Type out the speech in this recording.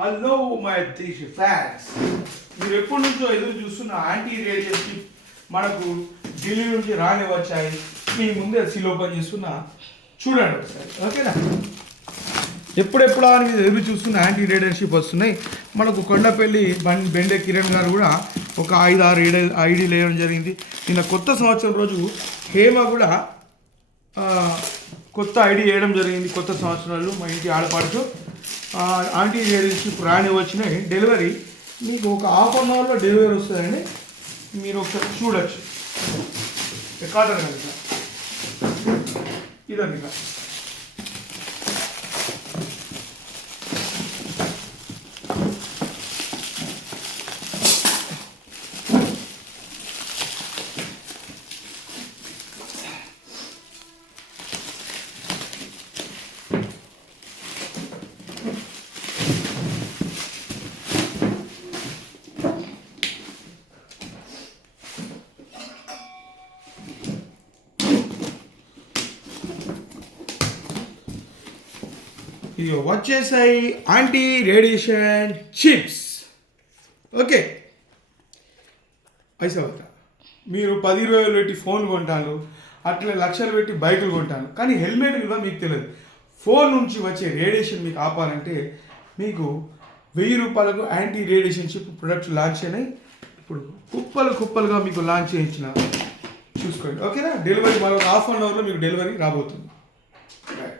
Hello my త్రీష్ fans మీరు ఎప్పటి నుంచో ఎదురు చూస్తున్న యాంటీ రేడియేషన్ మనకు ఢిల్లీ నుంచి రాని వచ్చాయి. మీ ముందే సీల్ ఓపెన్ చేస్తున్నా. చూడండి ఒకసారి. ఓకేనా? ఎప్పుడెప్పుడు అని మీద ఎదురు చూస్తున్న యాంటీ రేడియన్షిప్ వస్తున్నాయి. మనకు కొండపల్లి బండి బెండే కిరణ్ గారు కూడా ఒక ఐదు ఆరు ఏడు ఐడి లేయడం జరిగింది. నిన్న కొత్త సంవత్సరం రోజు హేమ కూడా కొత్త ఐడి వేయడం జరిగింది. కొత్త సంవత్సరాలు మా ఇంటి ఆడపాడుచు. ఆంటీ రేడియన్షిప్ రాని వచ్చినాయి డెలివరీ మీకు ఒక హాఫ్ అన్ అవర్లో డెలివరీ వస్తుందండి. మీరు ఒకసారి చూడొచ్చు. కాటన్ కనుక. ఇదండి ఇది వచ్చేసాయి యాంటీ రేడియేషన్ చిప్స్ ఓకే ఐసా మీరు పది ఇరవై వేలు పెట్టి ఫోన్ కొంటాను అట్లా లక్షలు పెట్టి బైకులు కొంటాను కానీ హెల్మెట్ విలువ మీకు తెలియదు. ఫోన్ నుంచి వచ్చే రేడియేషన్ మీకు ఆపాలంటే మీకు వెయ్యి రూపాయలకు anti radiation chip product launch అయినాయి. ఇప్పుడు కుప్పలు కుప్పలుగా మీకు లాంచ్ చేయించిన చూసుకోండి. ఓకేనా డెలివరీ మరొక హాఫ్ అన్ అవర్లో మీకు డెలివరీ రాబోతుంది. రైట్